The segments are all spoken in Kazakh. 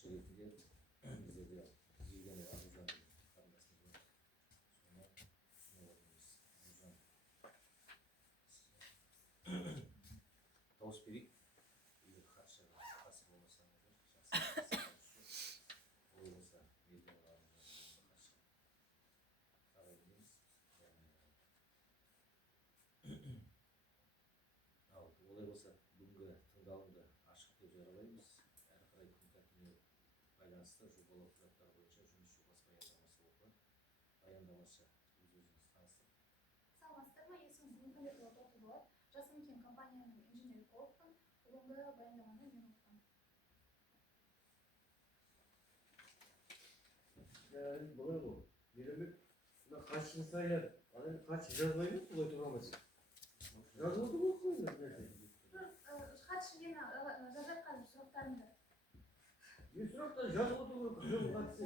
сарапчы ретінде біздерде Евгений Аружан қарындасымыз бар. Соны отырмыз. Аружан дауыс берейік. Егер хатшыға қарсы болмасаңыздар, жақсы. Ой болса, Евгений Аружан хатшы қараймыз. Ал олай болса, бүгінгі тыңдалымды ашық деп жариялаймыз. Әрі қарай күн тәртібіне байланысты жобалау құжаттары бойынша жұмыс жобасы баяндамасы оқылады. Баяндамашы өз-өзіңіз таныстырып. Саламатсыздар ма? Есімім Гүлмұхамбетова Тоқтыболат. Жасымкен компанияның инженер-экологпын. Бүгінгі баяндаманы мен оқытамын. Бұлай ғой, Ермек, қашын сайын, қашын жазбай ма, бұлай тұрамыз? Жазып отыр ғой қойыңыз нәрсе. Хатшы мені жазып қазір сұрақтарымды. Сұрақтар жазып отыр ғой, қызым қатысы,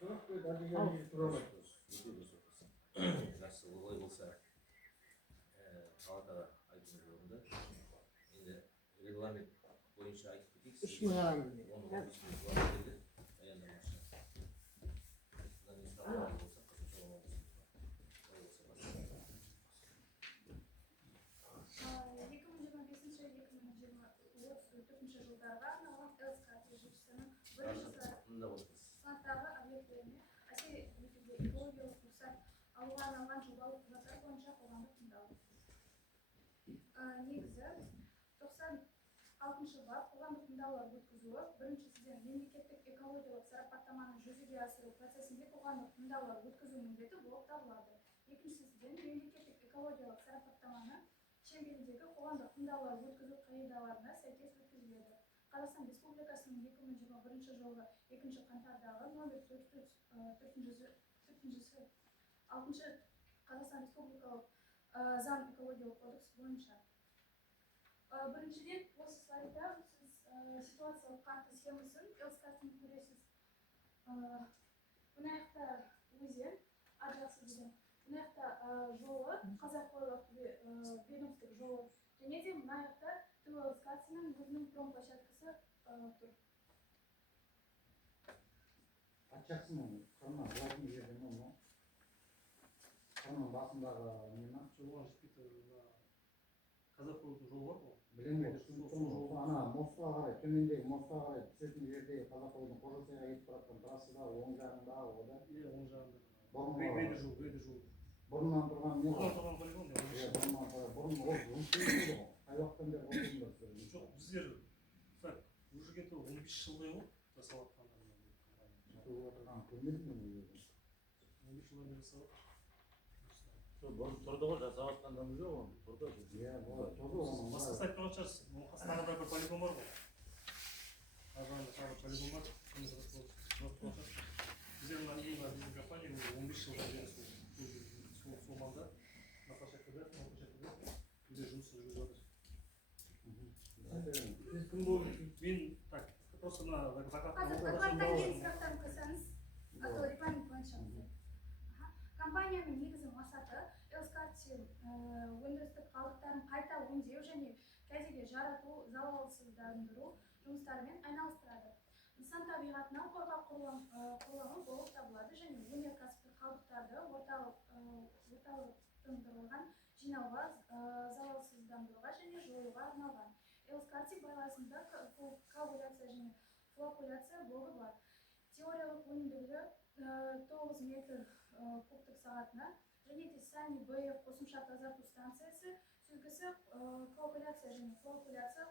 сұрақ қойды, әдегенде тұрамыз. Жақсы, олай болса, палатаға айтуымыз орынды. Енді регламент бойынша айтып кетейік. 3 мың аламын. Оны баяндамашы. Жылдарға арналған ЛСК тежегіштерінің бірінші санаттағы объектілеріне әсер етуге экологиялық рұқсат алуға арналған жобалық құжаттар бойынша қоғамдық тыңдалым. Негізі 96 бап қоғамдық тыңдаулар өткізуі. Біріншісіден мемлекеттік экологиялық сараптаманы жүзеге асыру процесінде қоғамдық тыңдаулар өткізу міндеті болып табылады. Екіншісіден мемлекеттік экологиялық сараптаманы шеңберіндегі қоғамдық тыңдаулар өткізу қағидаларына сәйкес өткізіледі. Қазақстан Республикасының 2021 жылғы 2 қаңтардағы номер 406 Қазақстан Республикалық заң экологиялық кодекс бойынша. Біріншіден, осы слайдта сіз ситуациялық карта схемасын ЛСК-сын көресіз. Мына жақта өзен, ар жақсы деген. Мына жақта жолы, Қазақ-Қойлық ведомстволық жолы. Және де мына жақта ЛСК-сының өзінің промплощадкасы тұр. Атжақсын оны, қырма, бұлайтын жерден оны. Қырмның басындағы нені? Жолға жетпейді, Қазақ-Қойлықтың жолы бар ғой? Білемін, ана мостқа қарай, төмендегі мостқа қарай түсетін жердегі Қазақ-Қойлықтың Қожасайға кетіп баратқан трассада, оң жағында, ода. Оң жағында. Бұрыннан тұрған не бар? Бұрын ол жұмыс істейді ғой. Қай уақыттан бері отырмыз? Жоқ, біздер уже где-то 15 жылдай ғой жасалатқандар. Көрмедім мен өзі. 15 жылдан бері жасалады. Тұрды ғой, жасаватқандарымыз жоқ оны. Тұрды. Басқа сайт тұрған шығарсыз. Оның қасында бір полигон бар ғой. Полигон бар. Біздер біздің компания 15 жылдан бері сол маңда площадкада біздер жұмыс жүргізіп жатыр. Сіз кім болып? Мен так, просто мына Докладтан кейін сұрақтарын қойсаңыз, регламент бойынша. Компанияның негізгі мақсаты ЛСК өндірістік қалдықтарын қайта өңдеу және кәдеге жарату, залалсыздандыру жұмыстарымен айналыстырады. Нысан табиғатынан қорғау құрылымы болып табылады және өнеркәсіптік қалдықтарды орталықтандырылған жинауға, залалсыздандыруға және жоюға арналған. ЛСК байланысында коагуляция және флокуляция блогы бар. Теориялық өнімділігі 9 метр кубтық сағатына және де Сани БФ қосымша тазарту станциясы сүзгісі коагуляция және флокуляция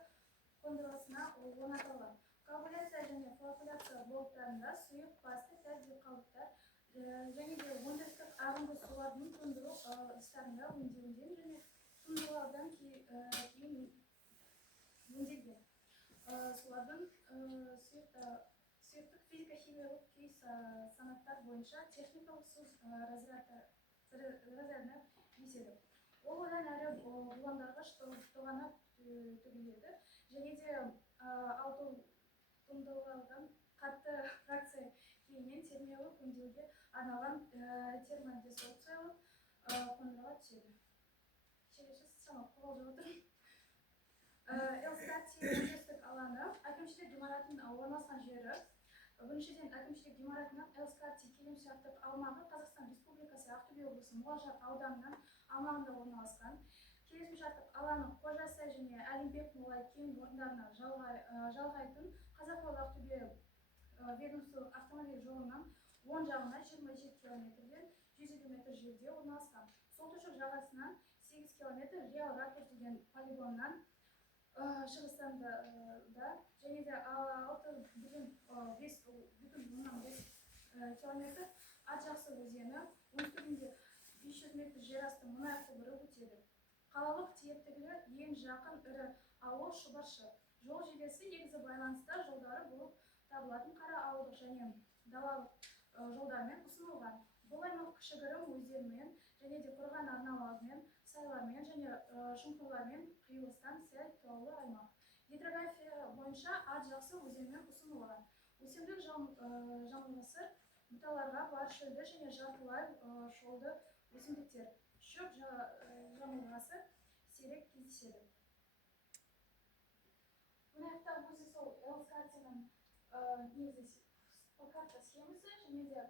қондырғысына орнатылған. Коагуляция және флокуляция блоктарында сұйық пасты тәрізді қалдықтар және де өндірістік ағынды сулардың тұндыру ыдыстарында өңделген және тұндырулардан кейін өңделген. Сулардың сұйықтық физика-химиялық күй санаттар бойынша техникалық су разрядына еседі. Ол одан әрі буландарғыш тоғана төгіледі және де алты туындылардан қатты фракция кейінен термиялық өңдеуге арналған термодисорбциялық қондырғыға түседі. Шешесі самап қобалжып отыр. ЛСК өндірістік алаңы әкімшілік ғимаратының орналасқан жері біріншіден әкімшілік ғимаратынан Элскарти келісімшарттық аумағы Қазақстан Республикасы Ақтөбе облысы Мұғалжар ауданының аумағында орналасқан. Келісімшарттық алаңы Қожасай және Әлімбек Молай кен орындарына жалғайтын Қазақстан Ақтөбе ведомстволық автомобиль жолынан оң жағына 27 километрден 150 метр жерде орналасқан. Солтүстік жағасынан 8 километр Реал Ракурс деген полигоннан шығыстанда және де 6,5 километр Атжақсы өзені, оңтүстігінде 500 метр жер асты мұнай құбыры өтеді. Қалалық тиептігі ең жақын ірі ауыл Шұбаршы. Жол желісі негізі байланыста жолдары болып табылатын қара ауылдық және далалық жолдармен ұсынылған. Бұл аймақ кішігірім өздермен және де қорған арналармен, сайлармен және шұңқырлармен қиылыстан сәл таулы аймақ. Гидрография бойынша Атжақсы өзенмен ұсынылған. Өсімдік жамылғысы бұталарға бар шөлді және жартылай шолды өсімдіктер. Шөп жамылғысы сирек кездеседі. Мұнаяқта өзі сол Элскартиның негізі карта схемасы және де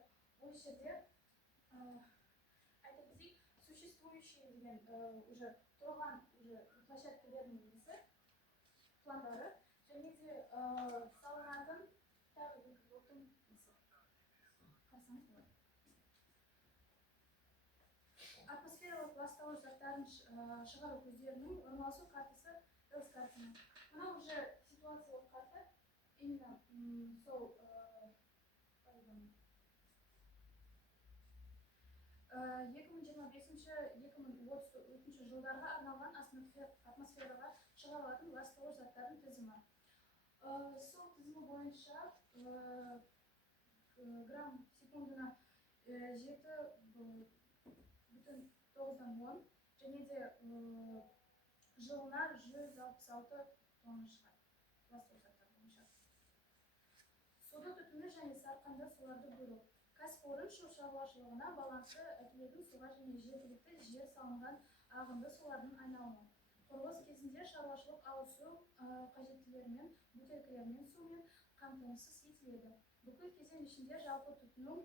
осы жерде айта кетейік, существующие деген уже тұрған площадкалердің несі пландары және де салынатын тағы екі блоктың несі қарасаңыз болады. Атмосфералық ластауыш заттардың шығару көздерінің орналасу картасы Элскартиның. Мына уже ситуациялық карта именно сол 2025-2030 жылдарға арналған атмосфераға шығарылатын ластауыш заттардың тізімі. Сол тізімі бойынша грамм секундына 7,9 және де жылына 166 тонна шығады ластауыш заттар бойынша. Суды түтіні және сарқынды суларды бөлу. Кәсіпорын шу шаруашылығына балансы әкелетін суға және жергілікті жер салынған ағынды сулардың айналымы. Құрылыс кезінде шаруашылық ауызсу қажеттілерімен, бөтелкелермен сумен қамтамасыз етіледі. Бүкіл кезең ішінде жалпы тұтыну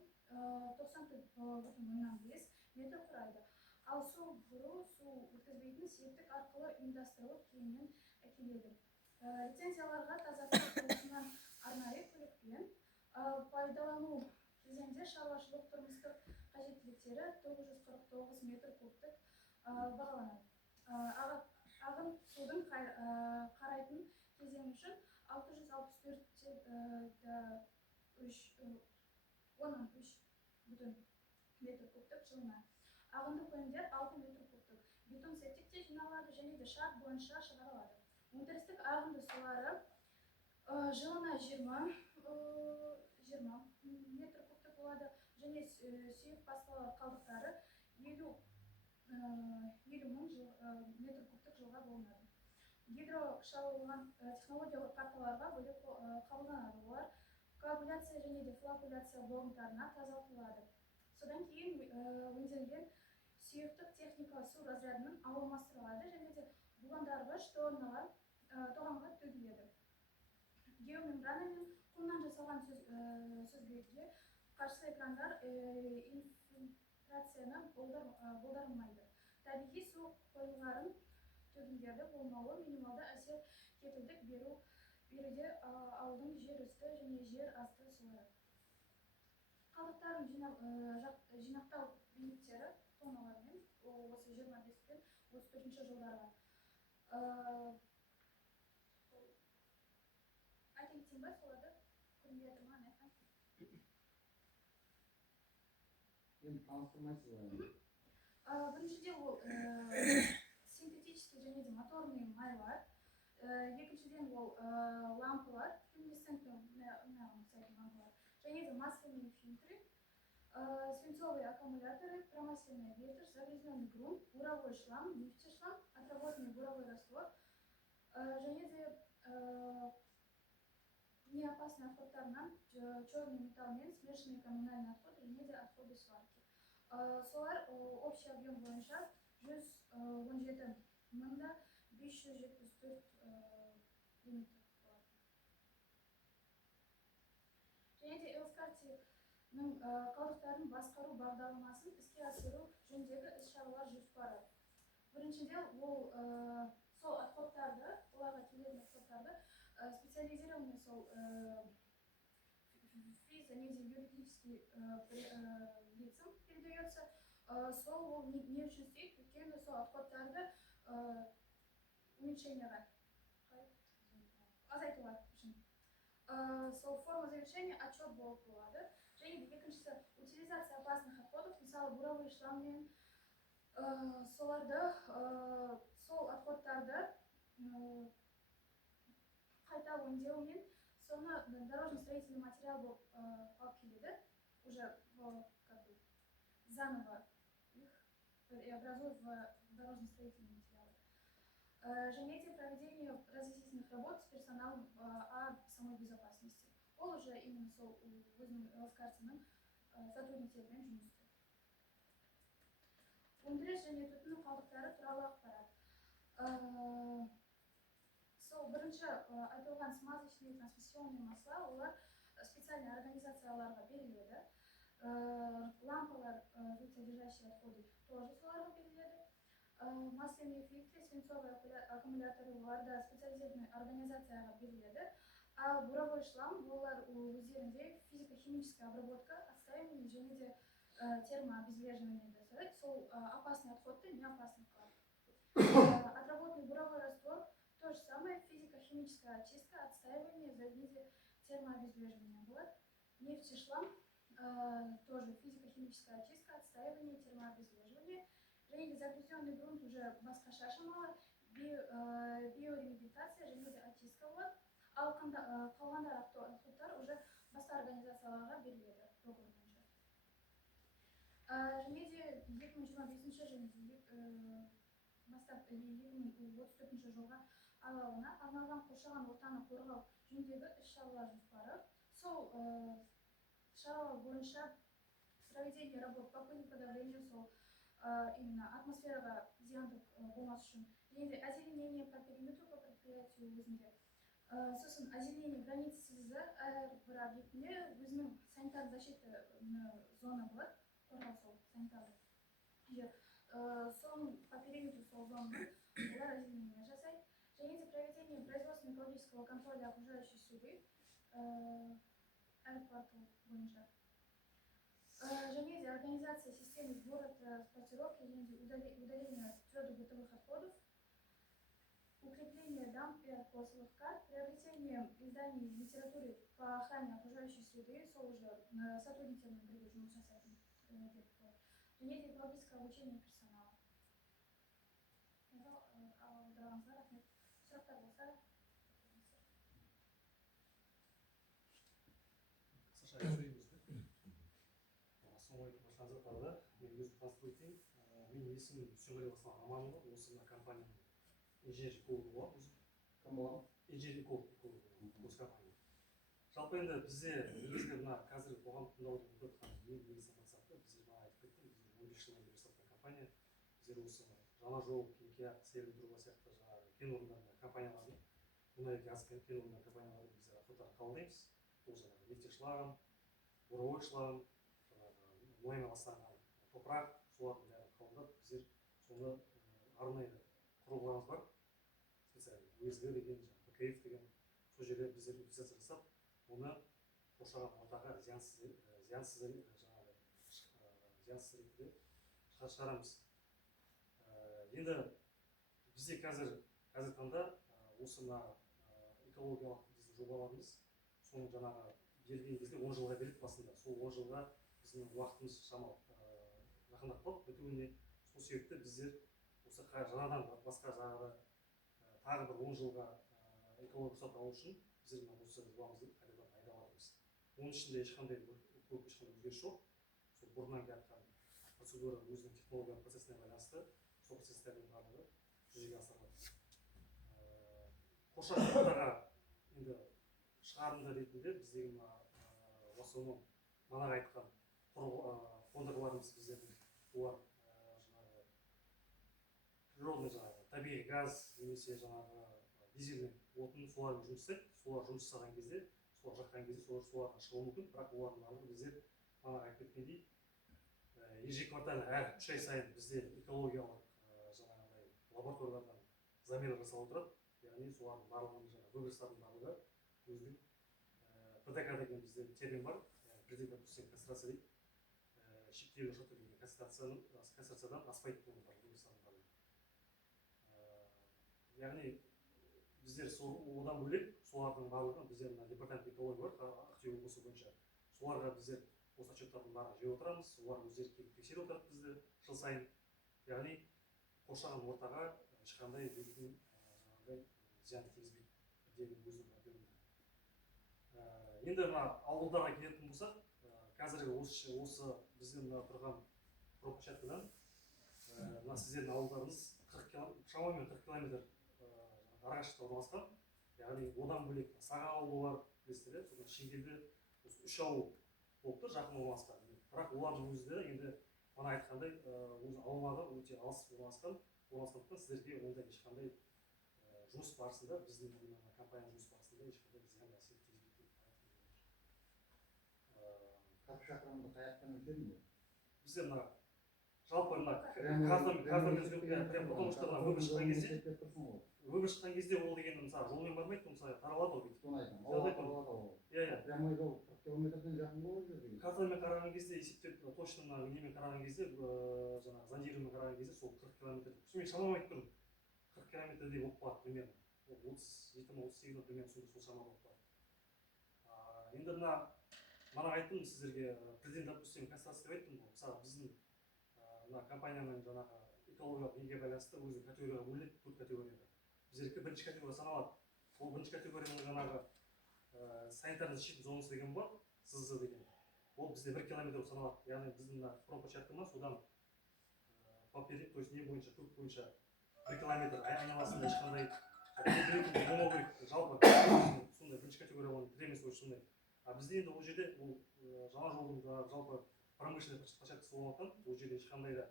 94,5 метр құрайды. Ал су бұру, су өткізбейтін септік арқылы ұйымдастырылып кейіннен әкеледі. Лицензияларға тазарту құрылысынан арнайы көлікпен пайдалану кезеңде шаруашылық тұрмыстық қажеттіліктері 949 метр кубтық бағаланады. Ағын судың қарайтын кезең үшін 664,3 метр кубтық жылына. Ағынды көлемдер 6 метр кубтық. Бетон септикте жиналады және де шарт бойынша шығарылады. Өндірістік ағынды сулары жылына 20 метр кубтық болады және сүйек басталар қалдықтары 50 мың метр кубтық жылға болынады. Гидрошалылған технологиялық карталарға бөлек қабылданады. Олар коагуляция және де флокуляция болғынтарына тазартылады. Содан кейін өңделген сүйектік техника су разрядының алмастырылады және де буландарғыш тоғанға төгіледі. Геомембрана мен құмнан жасалған сүзгіге қарсы экрандар инфильтрацияны болдырмайды. Табиғи су қойылғарын төгіндерді болмауы минималды әсер кетілдік беруде ауылдың жер үсті және жер асты сулары. Қалдықтардың жинақтау лимиттері тонналармен осы 25 пен 34 жылдарға. Айта кетейін ба соларды? Көрінбей жатыр ма айтқан? Енді таныстырмайсыз ба? Біріншіден ол синтетический және де моторный майлар. Екіншіден ол лампылар, люминесцентный лампылар. Және де масляные фильтры, свинцовые аккумуляторы, промасленный ветер, загрязненный грунт, буровой шлам, нефтешлам, отработанный буровой раствор, және де неопасный отходтарынан черный металлмен смешанные коммунальные отходы және де отходы сварки. Солар общий объем бойынша 117,574 лимиттер болады. қалдықтарын басқару бағдарламасын іске асыру жөніндегі іс-шаралар жоспары. Біріншіден, ол сол отходтарды, оларға келетін отходтарды специализированный сол физ, негізі юридический лицам передается. Сол ол не үшін істейді? Өйткені сол отходтарды уменьшениеға, азайтуға үшін. Сол форма завершения отчет болып болады. Және екіншісі утилизация опасных отходов, мысалы буровой шламмен соларды, сол отходтарды қайта өңдеумен соны дорожно-строительный материал болып алып келеді, уже заново их преобразуют в дорожно-строительные материалы. Және де проведение разъяснительных работ с персоналом о самой безопасности. Ол уже именно сол өзінің ЛСК-сының сотрудниктерімен жұмыс істейді. Өндіріс және түтін қалдықтары туралы ақпарат. Сол бірінші айтылған смазочные трансмиссионные масла, олар специальный организацияларға беріледі. Лампалар, содержащие отходы, тоже соларға беріледі. Масляные фильтры, свинцовые аккумуляторы, оларда специализированный организацияға беріледі. Ал буровой шлам, олар өздерінде физико-химическая обработка, отстаивание және де термообезвреживание жасайды. Сол опасный отходты не опасный қылады. Отработанный буровой раствор, то же самое, физико-химическая очистка, отстаивание в виде термообезвреживания болады. Нефть и шлам, тоже физико-химическая очистка, отстаивание, термообезвреживание. Және де загрязненный грунт уже басқа шашылмалы, биоремедитация және де очистка болады. Ал қалғандар отходтар уже басқа организацияларға беріледі договор бойынша. Және де 2025 және бастап 2034 жылға аралығына арналған қоршаған ортаны қорғау жөніндегі іс-шаралар жоспары. Сол шаралар бойынша проведение работ по пылеподавлению, сол именно атмосфераға зиянды болмас үшін. Және де озеленение по периметру по предприятию өзінде. Сосын озеленение границ сызы әрбір объектінде өзінің санитар защита зона болады, қорғау сол санитарлы жер. Соның по периметру сол зоны олар озеленение жасайды. Және де проведение производственно-экологического контроля окружающей среды әр квартал бойынша. Және де организация системы сбора, транспортировки, және де удаления твердых бытовых отходов, укрепление дамб и откосовых карт, приобретение изданий литературы по охране окружающей среды, сол уже сотрудниктермен бірге жұмыс жасайтын деп болады. Және де экологическое обучение персонала. Аударғаныңызға рахмет. Сұрақтар болса, Саша, сөйлейміз бе? Ассалаумағалейкум, баршаңызға тағы да. Мен өзім таныстырып өтейін. Менің есімім Сүмбелев Аслан Аманұлы, осы мына компанияның инженер-экологы болады өзім. Кім болады? Инженер-эколог осы компания. Жалпы енді бізде негізгі мына қазір қоғамдық тыңдаудың өтіп жатқан ең негізгі мақсаты, біздер жаңа айтып кеттім, біздер 15 жылдан бері жасап жатқан компания. Біздер осы жаңа жол, Кеңкияқ, Серлі Труба сияқты жаңағы кен орындарында компаниялардың, мұнай газ кен орындар компаниялардың біздер отходтарын қабылдаймыз. Ол жаңағы нефтешлам, буровой шлам, мойнына бастаған топырақ, солардың бәрін қабылдап, біздер соны арнайы құрылғыларымыз бар. Специально УСГ деген, БКФ деген, сол жерде біздер утилизация жасап, оны қоршаған ортаға зиянсыз ретінде шығарамыз. Енді бізде қазіргі таңда осы мына экологиялық біздің жобаларымыз, соның жаңағы берген кезде 10 жылға береді басында. Сол 10 жылға біздің уақытымыз шамалы жақындап қалды бітуіне. Сол себепті біздер осы жаңадан басқа жаңағы тағы бір 10 жылға экологиялық рұқсат алу үшін біздер осы жобамызды қайтадан айдап жатырмыз. Оның ішінде ешқандай өзгеріс жоқ. Сол бұрыннан келе жатқан процедура өзінің технологиялық процесіне байланысты сол процестердің барлығы жүзеге асырылады. Қоршаған ортаға енді шығарынды ретінде біздегі осы манағы айтқан қондырғыларымыз біздердің олар жаңағы природный жаңағы табиғи газ немесе жаңағы дизельмен отын солармен жұмыс істейді. Солар жұмыс жасаған кезде, солар жаққан кезде соларға шығуы мүмкін, бірақ олардың барлығы біздер ана айтып кеткендей ежеквартально әр 3 ай сайын бізде экологиялық жаңағыдай лабораториялардан замера жасалып отырады. Яғни солардың барлығын жаңағы выбростардың барлығы өздік ПТК деген бізде термин бар, предикатусен кастрация дейді. Шектеулі шоты деген кастрациядан аспайды оның барлығы выбростардың барлығы. Яғни біздер одан бөлек солардың барлығын біздер департамент экология бар Ақтөбе облысы бойынша. Соларға біздер осы отчеттардың барлығын жеп отырамыз. Олар өздері келіп тексеріп отырады бізді жыл сайын. Яғни қоршаған ортаға ешқандай белгілі жаңағыдай зиян тигізбейді деген өзінің объемында. Енді мына ауылдарға келетін болсақ, қазіргі осы біздің мына тұрған пропочаткадан мына сіздердің ауылдарыңыз шамамен 40 километр арақашықтықта орналасқан. Яғни одан бөлек Саға ауылы бар, білесіздер, содан Шеңгелді осы 3 ауыл болып тұр, жақын орналасқан. Бірақ олардың өзі де енді мана айтқандай өз аумағы өте алыс орналасқандықтан сіздерге ондай ешқандай жұмыс барысында біздің компания жұмыс барысында ешқандай зиян әсер тигізбейді деп айтып 40 шақырымды қаяқтан өтеді ме? бізде мына жалпы мына картамен прям потому что мына выбор шыққан кезде ол деген мысалы жолмен бармайды, мысалы таралады ол бүйтіп. Соны айтамын. Ауылға таралады ол. Иә. Прямой жол 40 километрден жақын болады жерге. Картамен қараған кезде есептеп точно мына немен қараған кезде жаңағы зондированиемен қараған кезде сол 40 километр. Мен шамам айтып тұрмын. 40 километрдей болып қалады примерно. 37-38 примерно сол шама болып қалады. Енді мана айттым сіздерге президент допустим кастрация деп айттым ғой. Мысалы біздің мына компанияның жаңағы экологиялық неге байланысты өзі категорияға бөлінеді, 4 категорияға. Біздердікі бірінші категория саналады. Ол бірінші категорияның жаңағы санитарный защитный зонасы деген бар, СЗ деген. Ол бізде 1 километр болып саналады. Яғни біздің мына пропочаткамыз содан поперек, то есть не бойынша, төрт бойынша 1 километр айналасында ешқандай болмау керек. Жалпы сондай бірінші категория оны тіремес бойынша сондай. Бізде енді ол жерде ол жаңа жолдың жалпы промышленный площадкасы болғандықтан ол жерде ешқандай да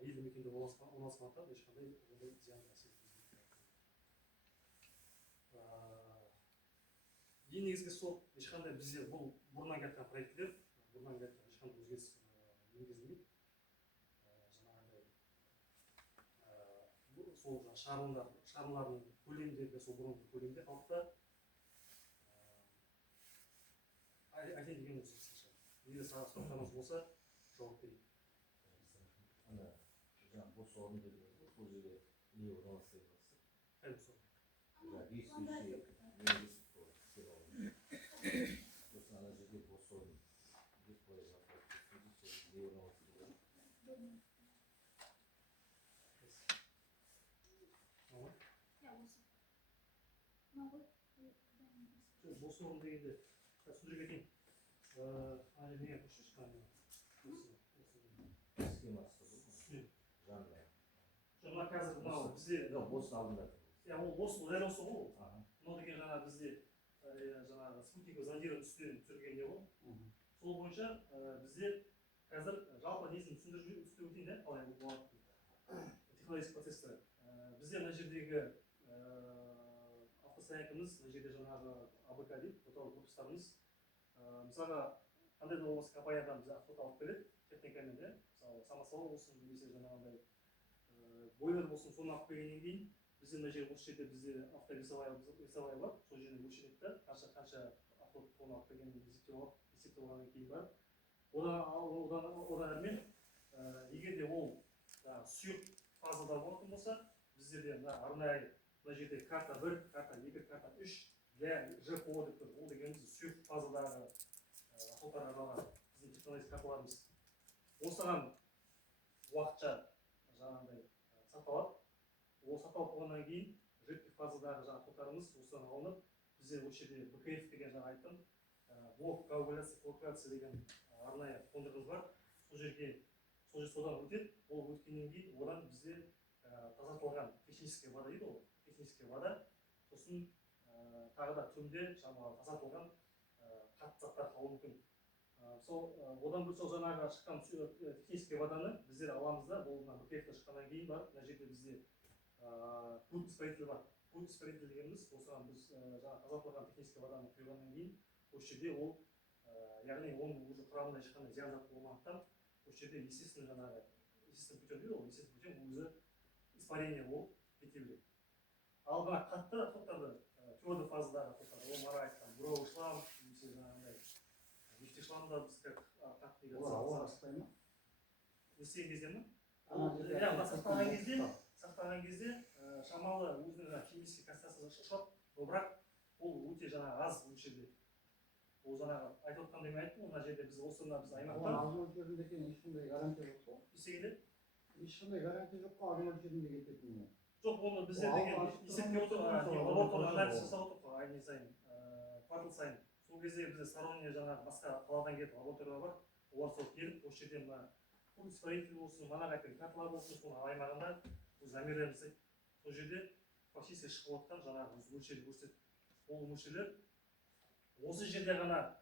елді мекенде орналасқандықтан ешқандай зиян әсер тигізбейді. Ең негізгі сол ешқандай бізде бұл бұрыннан келе жатқан проекттер, бұрыннан келе жатқан ешқандай өзгеріс енгізілмейді. Жаңағыдай сол шығарылардың көлемдері сол бұрынғы көлемде қалыпта. Айтайын деген осы қысқаша. Егер сұрақтарыңыз болса, жауап берейін. Ана жаңағы бос орын дедіңіз ғой, сол жерде не орналасса болады? Қай бос орын? Сосын ана жерде бос орын деп қойып не орналасса болады? Бос орын дегенде түсіндіре кетейін. Ана неге көшірші Схемасы жанында. Мына қазір мынау бізде Бостың алдында. ол бос дәл осы ғой. Мынау деген жаңағы бізде жаңағы спутниковый зондирование үстінен түсірген не ғой. Сол бойынша бізде қазір жалпы несін түсіндіріп өтейін да, қалай болады технологический процесстер. Бізде мына жердегі автостоянкамыз, мына жерде жаңағы АБК дейді, оталық корпустарымыз. Мысалға қандай да болмаса компаниядан бізде авто алып келеді техникамен де, мысалы самосвал болсын, немесе жаңағыдай бойлер болсын, соны алып келгеннен кейін бізде мына жерде осы жерде бізде автовесовая бар, сол жерде өлшенеді да, қанша авто оны алып келгенін есептеп алғаннан кейін бар. Одан әрмен егер де ол сұйық фазада болатын болса, біздерде арнайы мына жерде карта 1, карта 2, карта 3 для ЖПО деп тұр. Ол дегеніміз сұйық фазадағы автобустарға арналған біздің технологиялық карталарымыз. Осыған уақытша жаңағыдай сақталады. Ол сақталып болғаннан кейін жидкий фазадағы автобустарымыз осыдан алынып, бізде осы жерде БКФ деген жаңа айттым, блок коагуляция деген арнайы қондырғымыз бар. Содан өтеді. Ол өткеннен кейін одан бізде тазартылған техническая вода дейді ол. Техническая вода. Сосын тағы да түнде тазартылған қатты заттар қалуы мүмкін. Одан бөлек сол жаңағы шыққан техническая воданы біздер аламыз да, бұл БКФ-та шыққаннан кейін бар. Мына жерде бізде пульт испаритель бар. Пульт испаритель дегеніміз осыған біз жаңағы тазартылған техническая воданы құйғаннан кейін осы жерде ол яғни оның уже құрамында ешқандай зиян зат болмағандықтан осы жерде естественно жаңағы естественно путем дейді ғой, естественно путем өзі испарение болып кете береді. Ал мына қатты топтарды, твердый фазадағы топтарды, ол мара айтқан буровой шлам, немесе жаңағындай нефть шламда біз как қатты дейді. Олар ауа баспай ма? Не істеген кезде ме? Ана жерде Иә, сақтаған кезде шамалы өзінің химический концентрациясы ұшады, бірақ ол өте жаңағы аз мөлшерде. Ол жаңағы айтып отқандай мен айттым, мына жерде біз осында біз Олар аймақта аз мөлшерінде екен, ешқандай гарантия жоқ қой. есегенде Ешқандай гарантия жоқ қой, аз мөлшерінде кететініне. жоқ, оны біздер деген есептеп отырып, лаборатория анализ жасап отырдық қой ай сайын, квартал сайын. Сол кезде бізде сторонний жаңағы басқа қаладан келіп лаборатория бар, олар сол келіп осы жерде мына испаритель болсын, монағайтын карталар болсын, соның аймағында замерляем жасайды. Сол жерде фактически шығып отқан жаңағы мөлшерді көрсетеді. Ол мөлшерлер осы жерде ғана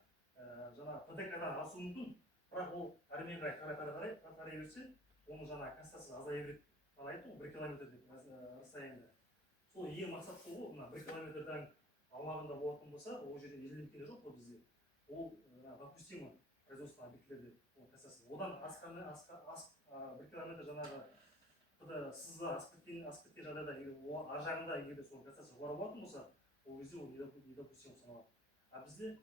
жаңағы ПДК-дан асуы мүмкін, бірақ ол әрмен қарай берсе, оның жаңағы концентрациясы азая береді. Ана айтты ғой, 1 километр деп расстояние. Сол ең мақсат сол ғой, мына 1 километрдің аумағында болатын болса, ол жерде елді жоқ қой бізде. Ол допустимо производство объектілерде концентрациясы. Одан асқаны 1 километр жаңағы сызы асып кеткен жағдайда, ар жағында егер де сол концентрация жоғары болатын болса, ол кезде ол недопустимо саналады. А бізде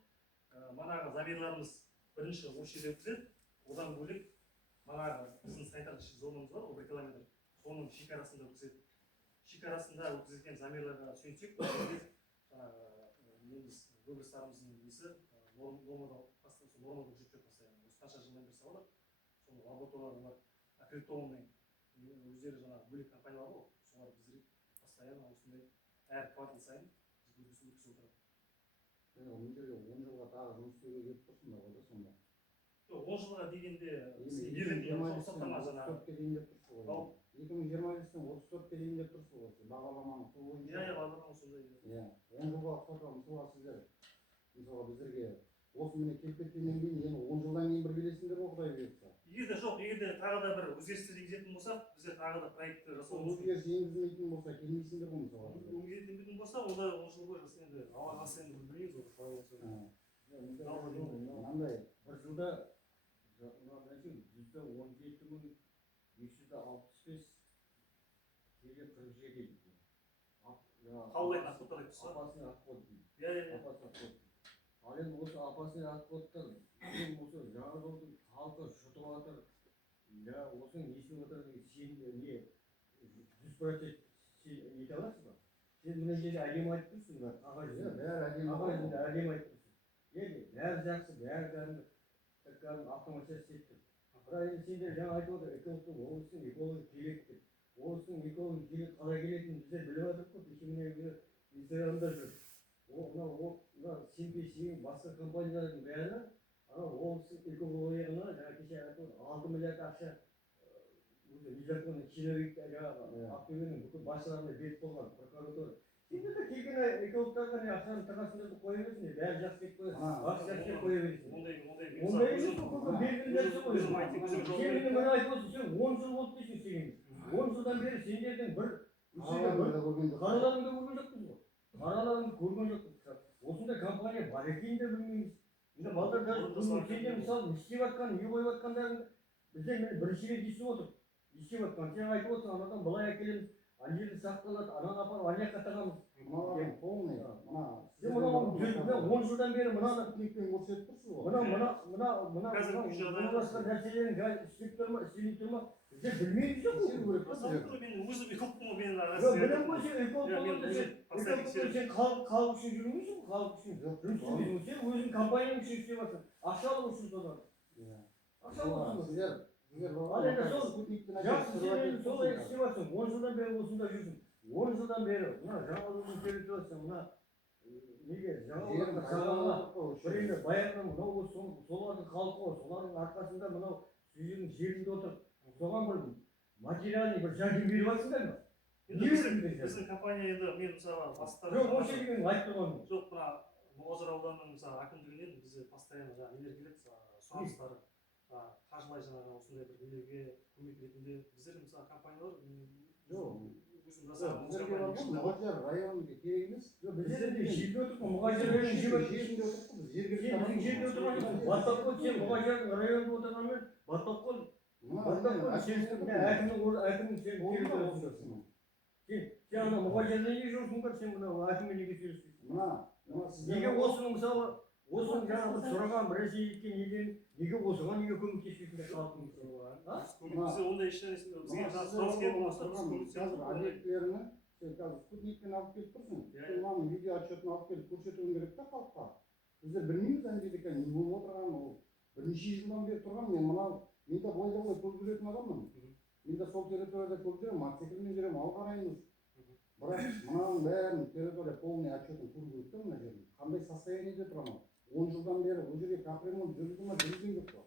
манағы замерларымыз бірінші осы жерде өткізеді, одан бөлек манағы біздің санитарлық зонамыз бар, 1 километр, соның шекарасында өткізеді. Шекарасында өткізілген замерларға сүйенсек, жаңағы выбростарымыздың несі нормада жүріп жүріп постоянно. Осы қанша жылдан бері салады, соны лабораториялар аккредитованный өздері жаңағы бөлек компаниялар ғой, солар біздер постоянно осындай әр квартал сайын біз өткізіп отырады. Мына жерге 10 жылға тағы жұмыс істеуге келіп тұрсың ба онда сонда? Жоқ, 10 жылға дегенде соттама жаңағы 34-ке дейін деп тұрсыз ғой. 2025-тен 34-ке дейін деп тұрсыз ғой. Бағдарламаның сол бойынша. Иә, бағдарлама сондай. Иә, 10 жылға ұқсатып, мысалға сіздер мысалға біздерге осы міне келіп кеткеннен кейін енді 10 жылдан кейін бір келесіңдер ғой, Құдай бұйыртса. Егер де тағы да бір өзгерістер енгізетін болсақ, біздер тағы да проектті жасауымыз мүмкін. Өзгеріс енгізілмейтін болса, келмейсіңдер ғой мысалға. Енгізілмейтін болса, онда 10 жыл бойы енді алла қаласа енді білмейміз ғой, қалай болса. Мынандай бір жылда мынандай 117.265 келі 47 қабылдайтын отходтар айтып тұрсыз ба? опасный отход дейді. Иә. Опасный отход. Ал енді осы опасный отходтар осы жаңа жылдың халқы жұтып жатыр. Осының естіп отырған сен не 100% ете аласыз ба? Сен мына жерде әдемі айтып тұрсың ба? Бәрі әдемі айтып тұрсың. Бәрі жақсы, бәрі кәдімгі автоматизация істеп тұр. Бірақ енді сендер жаңа айтып отыр, облыстың экология керек деп. Облыстың экология керек қалай келетінін біздер біліп жатырмық қой, кеше Инстаграмда жүр. Мына сенбесең басқа компаниялардың бәрі облыстың экологиясына жаңа кеше айтып отыр, 6 миллиард ақша незаконный чиновник Ақтөбенің бүкіл басшыларына беріп қойған прокуратура. Сендер де келген экологтарға ақшаны тағасындарды қоя бересіңдер, бәрі жақсы деп қоясың, жақсы қоя бересіңдер. Ондай емес қой, белгілі нәрсе ғой. Сен мені айтып отырсың, сен 10 жыл болды дейсің сен. 10 жылдан бері сендердің қараларыңды көрген жоқпыз ғой. Қараларыңды көрген жоқпыз. Осындай компания бар екенін де білмейміз. Енді балдар сендер мысалы не істеп жатқанын, не қойып жатқандарыңды біздер бірінші рет естіп отырмыз. Естіп жатқан, сен айтып отырсың, анадан былай әкелеміз, ана жерде сақталады, ананы апарып ана жаққа тығамыз. Полный, мына 10 жылдан бері мынаны спутникпен көрсетіп тұрсыз ғой. нәрселерін істеп тұр ма? Біздер білмейміз жоқ. Мен өзім экологпын ғой, мен білім ғой, сен эколог сен халық үшін жүрмейсің, халық үшін сен өзің компанияң үшін істеп жатсың. Ақша алу үшін содан. Ақша алу үшін. Ал енді солай істеп жатсың, 10 жылдан бері осында жүрсің. 10 жылдан бері мына жаңалығын сөйлеп жатсың, мына неге жаңалығы бір енді баяғыдан мынау солардың халқы ғой, солардың арқасында мынау жерінде отыр. Соған бір материальный бір жәрдем беріп жатсыңдар ма? Біздің компания енді мен мысалы бастықтар жоқ, осы жерге мен айтып тұрғаным жоқ, мына Мұғалжар ауданының мысалы әкімдігінен бізде постоянно жаңағы нелер келеді, сұраныстары қаржылай жаңағы осындай бір нелерге көмек ретінде біздер мысалы компаниялар Мұғалжар районында керек емес. Біздер де жерде отырмыз, мұғажерлердің жерде отырмыз, біз біздің жерде отырған Батпақкөл, сен мұғажардың районында отырғанмен Батпақкөл әкімнің территориясында. Сен ана мұғажерде неге жүрсіңдер, сен мына әкіммен неге сөйлеспейсің? Неге осының мысалы, осының жаңағы бір сұраған бір нәрсе еткен неден, неге осыған неге көмектеспейсіңдер халықтың мысалы? Бізде ондай ешнәрсе бізге сұрағысы келіп болмаса біз көмектесеміз. объектілерін сен қазір спутникпен алып келіп тұрсың. Сен мынаның видео отчетін алып келіп көрсетуің керек та халыққа. Біздер білмейміз Америка не болып отырғанын, ол бірнеше жылдан бері тұрған. Мен де былай көп жүретін адаммын. Мен де сол территорияда көп жүремін, мотоциклмен жүремін, ал қараймыз. Бірақ мынаның бәрін территория полный отчетін көру керек та мына жерін. Қандай состояниеде тұрған? 10 жылдан бері бұл жерге капремонт жүргізді ма, жүргізген жоқ па?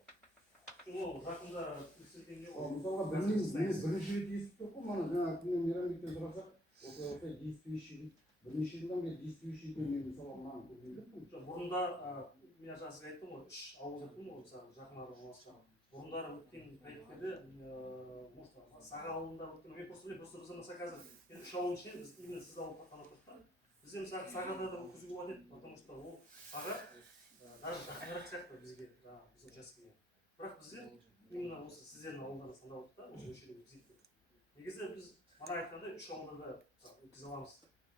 Ол жақында тексергенде ғой. Мысалға білмеймін, мен бірінші рет естіп тұрмын, мана жаңағы күннен Мейрамбектен сұрасақ, осылай действующий, бірнеше жылдан бері действующий екен, мен мысалы мынаны көрген жоқпын. Жоқ, бұрында мен жаңа сізге айттым ғой, 3 ауыл айттым ғой, мысалы жақын арада орналасқан. Бұрындары өткен пәйттері, Саға ауылында өткен, мен просто біз мысалы қазір 3 ауыл ішінен біз именно сізді алып қана тұрдық. Бізде мысалы Сағада да өткізуге болады еді, потому что ол Саға даже жақынырақ сияқты бізге, біздің учаскеге. Бірақ бізде именно осы сіздердің ауылдарды сандап отырдық та, осы жерде өткізейік деп. Негізі біз мана айтқандай 3 ауылда да өткізе аламыз.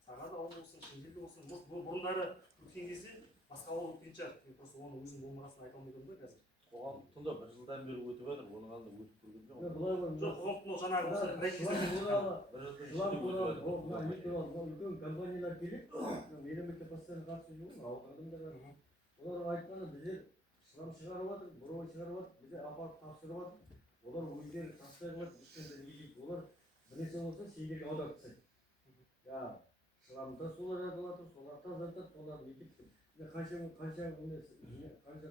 Сағада ауыл болсын, Шеңгелді болсын, бұрындары өткен кезде басқа ауыл өткен шығар. Мен просто оны өзім болмағасын айта алмай тұрмын да қазір. Қоғам тыңда 1 жылдан бері өтіп жатыр, оның алдында өтіп көрген жоқ. Жоқ, қоғам жаңағы үлкен компаниялар келіп, мейрамбекке постоянно қатысып жүрмін, ауылдардың да бар. Олар айтқаны біздер шлам шығарып жатыр, бұрой шығарып жатыр, бізде апарып тапсырып жатыр. Олар өздері тапсырып жатыр, ешқандай не дейді. Олар бір нәрсе болса сендерге аударып тастайды. Шламды солар жазылады, солар тазартады, солар мектепте. Қанша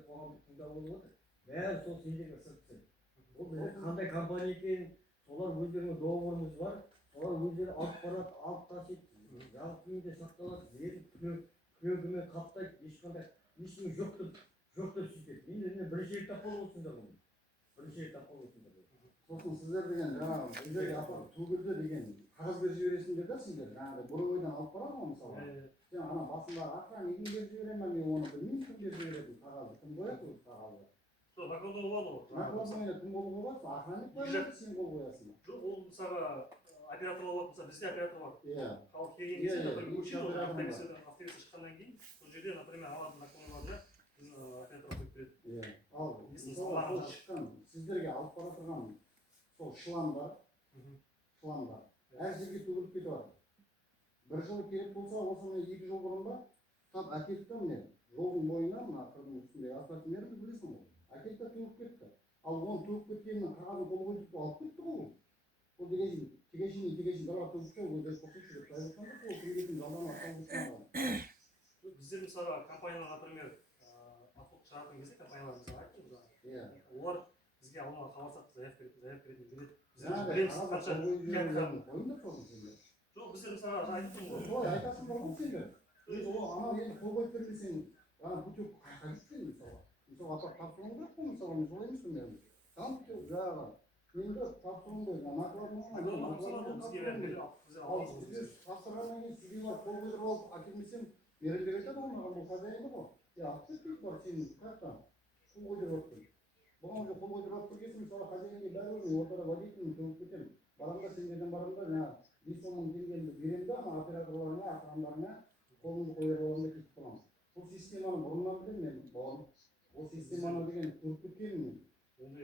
қоғамдық тыңдау болып отыр, бәрі сол сендерге ысырып тастайды. Ол бізде қандай компания екен, солар өздерінің договорымыз бар, солар өздері алып барады, алып тасиды, жабық күйінде сақталады, беріп күрегімен қаптайды, ешқандай ештеңе жоқ деп сөйтеді. Мен бірінші рет тапқан болсыңдар ғой. Бірінші рет тапқан болсыңдар. Сосын сіздер деген жаңағы бұл жерге апарып төгілді деген қағаз беріп жібересіңдер да сіздер жаңағыдай бұрынғыдан алып барады ғой мысалы. Сен ана басындағы охрана кім беріп жібере ма, мен оны білмеймін, кім беріп жіберетін қағазды, кім қояды ол қағазды. Жоқ, накладной болады ғой. Накладной кім қол қояды, охранник қояды, сен қол қоясың. Жоқ, ол мысалға оператор болады, мысалы бізде оператор бар. Иә. Халық келген кезде, например, автовесы шыққаннан кейін, сол жерде, например, алатын накладной біз оператор қойып береді. Иә. Ал мысалы сол шыққан сіздерге алып бара тұрған сол шламдар, әр жерге төгіліп кетіп жатыр. Бір жыл керек болса, осыны 2 жыл бұрын ба, тап әкелді міне жолдың бойына, мына қырдың үстінде асфальттың бәрін білесің ғой. Әкелді төгіп кетті. Ал оны төгіп кеткеннің қағазын қол қойып алып кетті ғой. Ол тегешін дала төгіп өздері қосып жүріп қайырған да, ол тегешін даланы аталып. Біздер мысалы компаниялар, например, автобус шығаратын кезде компаниялар мысалы айттым, олар бізге алдын хабарласып заявка ретінде жүреді. Жоқ, біздер мысалы айттым ғой. Солай айтасың бар ғой сендер. Анау енді қол қойып бермесең, путевка қайда кеткен мысалы. Мысалы апарып тапсыруың керек қой мысалы, мен солай емеспін мен. Там жаңағы енді тапсыруың ғой, тапсырғаннан кейін сізге барып қол қойдырып алып әкелмесем, Мейрамбек айтады ғой маған, бұл хозяйны ғой. Алып кетпейді бар сенің қаяқтан қол қойдырып алып. Бұған уже қол қойдырып алып келгенсің, мысалы хозяйнге бәрібір ортада водителін төгіп кетемін. Барғанда сендерден барғанда жаңағы 5 сомнан келгенді беремін да, ана операторларына, охрандарына қолымды қойдырып аламын да кетіп қаламын. Бұл системаны бұрыннан білемін мен, бауырым. Ол системаны деген көріп кеткенмін мен.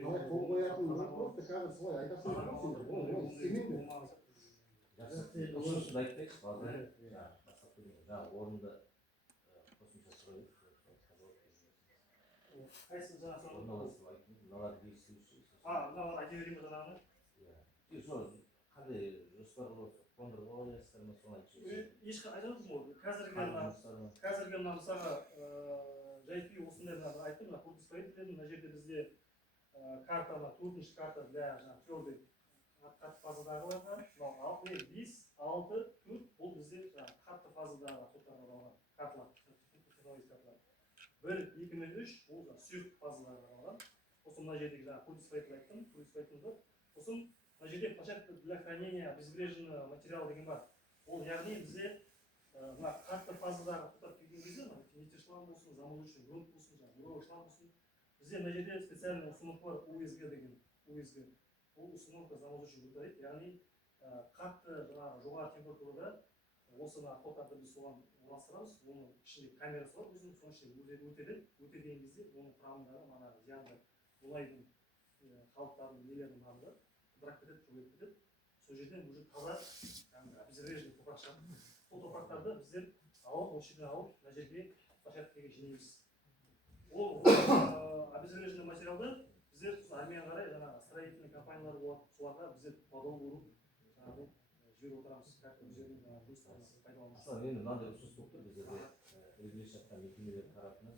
Қалай қол қоятын, просто қазір солай айтасың ба сендер? Ол істемейді. Осыны айтпайықшы, жаңағы орынды қосымша сұрайық. Қайсысын жаңа сұрап орналастырып айтып, мыналар действующий. Мыналар айта берейін бе жаңағыны? Қандай жоспар болады, қондырғы ойлайсыздар ма, соны айтып ешқандай айтып отырмын ғой, қазіргі мысалға жай-күй осындай айттым, мына курс строительден, мына жерде бізде карта, 4-ші карта для твердый қатты фазадағыларға, 5, 6, 4, бұл бізде қатты фазадағы топтарға арналған карталар, технологиялық карталар. 1, 2 мен 3, бұл сұйық фазадағы арналған. Осы мына жердегі курс строительді айттым, курс строительді. Сосын мына жерде площадка для хранения обезвреженного материала деген бар. Ол яғни бізде мына қатты фазадағы тоқтап келген кезде мына финитер шланг болсын, замазочный грунт болсын, жаңағы буровой шланг болсын, бізде мына жерде специальный установка бар, USG деген, USG. Бұл установка замазочный грунт дейді, яғни қатты жаңағы жоғары температурада осыны отводтарды біз соған орналастырамыз, оның ішінде камерасы бар, өзінің соның ішінде өтеді, өтеген кезде оның құрамындағы манағы зиянды мұнайдың қалдықтарын нелерін алады, қыдырап кетеді, жойып кетеді. Сол жерден уже таза обезвреженный топырақ шығады. Сол топырақтарды біздер алып, осы жерден алып, мына жерге площадкаға жинаймыз. Ол обезвреженный материалды біздер армияға қарай жаңағы строительный компаниялар болады, соларға біздер подол ұрып, жаңағы жіберіп отырамыз, как өздерінің жұмыстарына пайдаланамыз. Енді мынандай ұсыныс болып тұр біздерде іргелес жатқан мекемелер тарапынан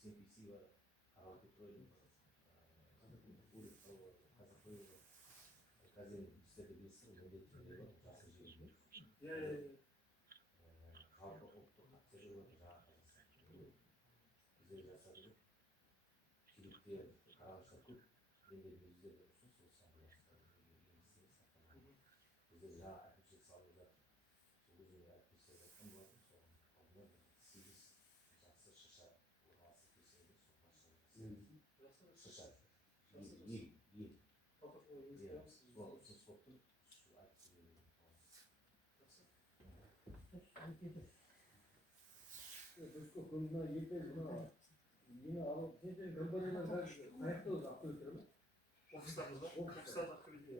CNPC бар, Қаралы Петролиум бар, Қазақойл бар. Қазір сіздерді білесіздер, міндетті түрде бар, жасыл желі. Жалпы ұлттық акция жүріп жатыр жаңа біздер жасадық. Керекте қарағашқа көп, енді біздерде ұсыныс осыған білесіздер. Біздер жаңа әкімшілік салып жатыр. Сол өзінің әріптестері айтқан болатын, соның алдына бір 8 жақсы шыша орналастырып берсеңіздер, сол шыша. Ел. Сол ұсыныс болып тұр. Дұрысқа көміне ертең мына мені алып сендер компаниядан қаяқта өзі ақтөбе тұра ма? Офистарымыз бар, офистарда ақтөбеде.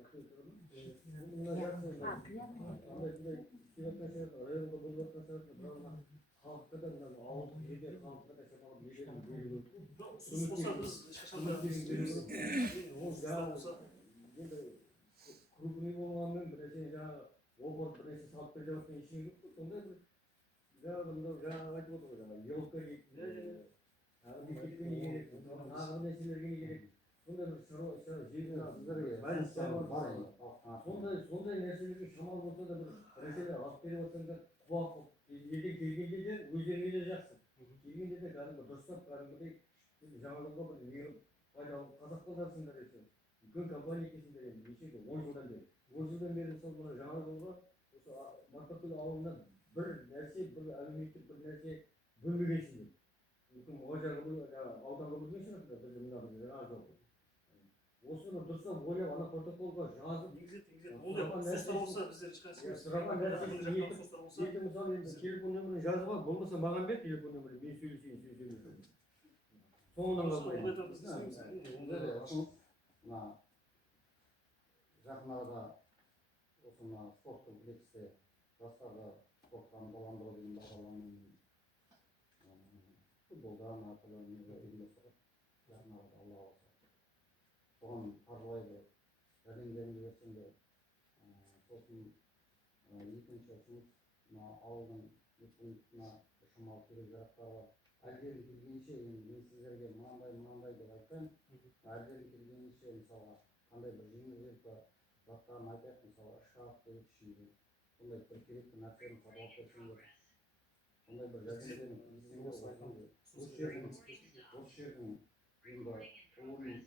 Мына жақсы андай істеватқан шығар, районға болып жатқан шығар, бірақ халыққа да мына ауылдық жерде халыққа да шапалап елдерін беру керек. Ұсыныс болса біз ешқашан да ол жаңағы енді крупный болғанымен бірнәрсе жаңағы обор бірнәрсе салып бере жатқан ештеңе жоқ қой. Сондай бір жаңағы айтып отыр ғой, жаңағы елка керек, мектепке не керек, тағы нәрселерге не керек. Сондай бір сондай нәрселерге шамалы болса да бір нәрселер алып беріп жатсаңдар қуат елден келгенде де өздеріңе де жақсы. Келгенде де кәдімгі дұрыстап кәдімгідей жаңалыққа бір неғып пайдалы қазақ қолдарсыңдар десе. Үлкен компания екенсіңдер енді неше 10 жылдан бері. 10 жылдан бері сол мына жаңа жолға осы Марқакөл ауылынан бір нәрсе, бір әлеуметтік бір нәрсе бөлмегенсіңдер. Мүмкін мұғажарға ауданға бөлген шығарсыңдар, бізде мына бір жаңа жол. Осыны дұрыстап ойлап, ана протоколға жазып, ондай ұсыныстар болса біздер сұраған нәрсе ертең мысалы енді телефон нөмірін жазып ал, болмаса маған бер телефон нөмірін, мен сөйлесейін, сен сөйлесейін. Соңынан қалмайын. Мына жақын арада осы мына спорт комплексте жастарды спортқа ынталандыру деген бағдарламамен футболдан әртүрлі ұйымдастырып жақын арада алла қаласа соған қаржылай бір жәрдемдеріңді берсеңдер. Сосын екінші ұсыныс мына ауылдың пунктына шамалы керек жарақтар бар. Әлдерің келгенше енді мен сіздерге мынандай деп айтпаймын. Әлдерің келгенше мысалға қандай бір жеңілдетіп заттарын айтайық, мысалы шкаф керек ішінде сондай бір керекті нәрсені сатып берсеңдер, сондай бір жәрдемдерін осы жердің енді ойын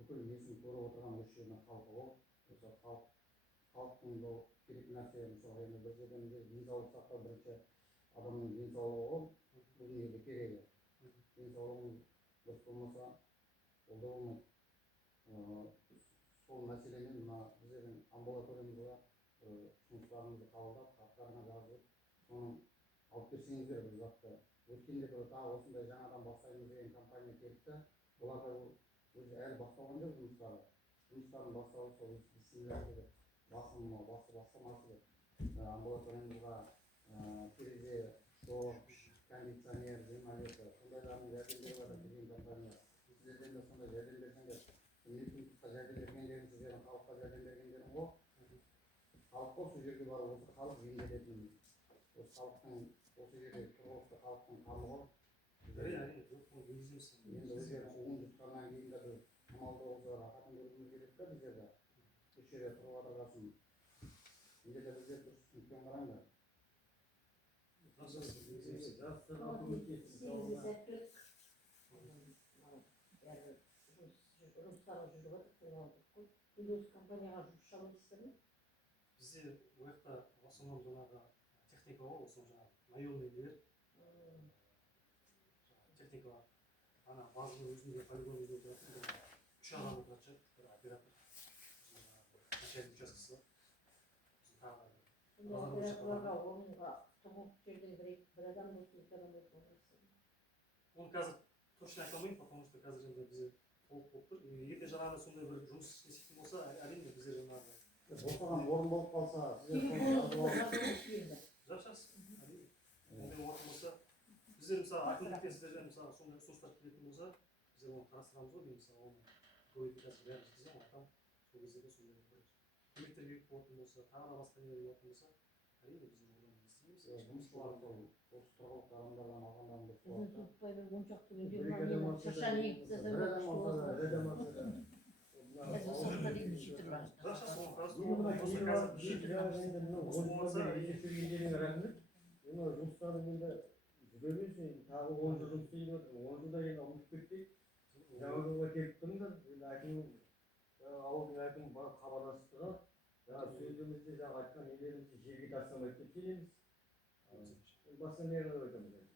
бүкіл несін көріп отырған осы жердің халқы ол, осы халықтың керек нәрсе мысалы енді бір жерден денсаулық сақтау бірінші адамның денсаулығы ол, бұл неге керегі. Денсаулығың дұрыс болмаса ол да болмайды. Сол мәселемен мына біздердің амбулаториямызға ұсыныстарыңызды қабылдап, хаттарына жазып, соны алып берсеңіздер бұл затты. Өткенде бір тағы осындай жаңадан бастаймыз деген компания келіпті. Оларға өзі әлі басталған жоқ жұмыстары. Жұмыстарын басталып, сол бісміллә деп бастамасы деп амбулаториямызға терезе, штор, кондиционер, журналеті, сондайлардың жәрдемдері бар деген компания. Сіздерден де сондай жәрдем берсеңдер, медицинға жәрдем бергендерің, сіздердің халыққа жәрдем бергендерің ғой. Халыққа осы жерге барып, осы халық емделетін, осы халықтың, осы жерде тұрғылықты халықтың қамы ғой. Енді ол жерде оң жұтқаннан кейін де біз шамалды осы рахатын көргіміз келеді да біздерді. Осы жерде тұрып отырғасын. Енді де біздер дұрыс түсінікпен қараңдар. жұмыстарға жүріп жатыр, осы компанияға жұмыс жасап жатырсыздар ма? Бізде ол жақта основном жаңағы техника ғой, осы жаңағы наемныйлер, техникалар, ана базаның өзінде, полигон өзінде тұратын бір 3 адам отырады, бір оператор, начальник учаскесі бар. Тағы Операторларға орынға тұрғылықты жерден бір адам болсын, 2 адам болсын. оны қазір точно айта алмаймын, потому что қазір енді бізде толық болып тұр. Егер жаңағы сондай бір жұмыс істейтін болса, әрине біздер жаңағы босаған орын болып қалса, жашас, әрине. Ондай болатын болса, біздер мысалы әкімдіктен сіздерден мысалы сондай ұсыныстар келетін болса, біздер оны қарастырамыз ғой. Мен мысалы оны көбейтіп бәрін жеткіземін, айтамын. Сол кезде де сондай бір көмектер керек болатын болса, тағы да басқа нелер болатын болса, әрине біз одан не істейміз. жұмыс бар сол осы тұрғылықты адамдардан алғаннан дұрыс Біздің болады. Сүлікбай бір 10 шақты күнде Bir мына adam менің olsa шыршаны da, егіп тастаса, bir adam olsa da, bir adam olsa da. Biz o sırada değil, işitir var. Жашас, оны қарастыру. Енді мына Осы кейбір қазір енді мына осы болмаса, есептегендердің арасында енді жұмыстардың енді жүре берсе тағы 10 жыл жұмыс істейді отыр. 10 жылда енді ұмытып кетпей жаңа жылға келіп тұрыңдар. Енді әкім ауылдың әкімі барып хабарласып тұрады. Жаңағы сөзімізде жаңағы айтқан нелерімізді жерге тастамайды деп сенеміз. Басқа не қылып айтамыз енді.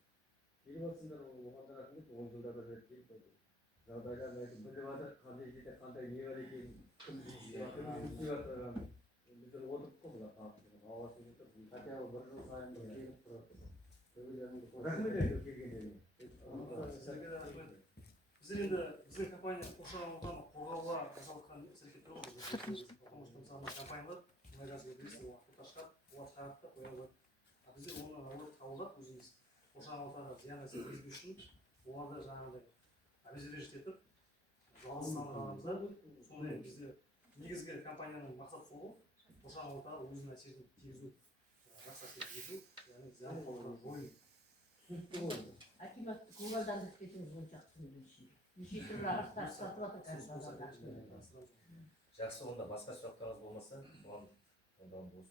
Келіп жатсыңдар оғандар рахмет. 10 жылда бір рет келіп жағдайларын айтып біліп жатыр, қандай жерде қандай не бар екенін, кім істеп жатырғанын. Біздер отырдық қой бұлар ауасын жетіп, Хотя бы бір жыл сайын бір келіп тұрады. Төбелеріңді рахмет айтып келгендеріңе. сіздерге де рахмет. Біздер енді біздің компания қоршаған ортаны қорғауға жасалған іс-әрекеттер ғой. Потому что мысалы компаниялар мұнай газ өндірісі уақытта шығады, олар шығарады да қоя қояды. А біздер оны алып қабылдап өзіміз қоршаған ортаға зиян әсер етпеу үшін оларды жаңағыдай обезврежить етіп залалсыздандырамыз да. Сондай бізде негізгі компанияның мақсаты сол ғой, қоршаған ортаға өзінің әсерін тигізу, жақсы әсер тигізу, яғни зиян қоғамға жою. Түсінікті ғой. Акиматты көгалдандырып кетіңіз 10 шақты күннің ішінде. Неше түрлі ағаштар сатып жатыр қазір базарда. Жақсы, онда басқа сұрақтарыңыз болмаса, бұған тыңдауым болсын.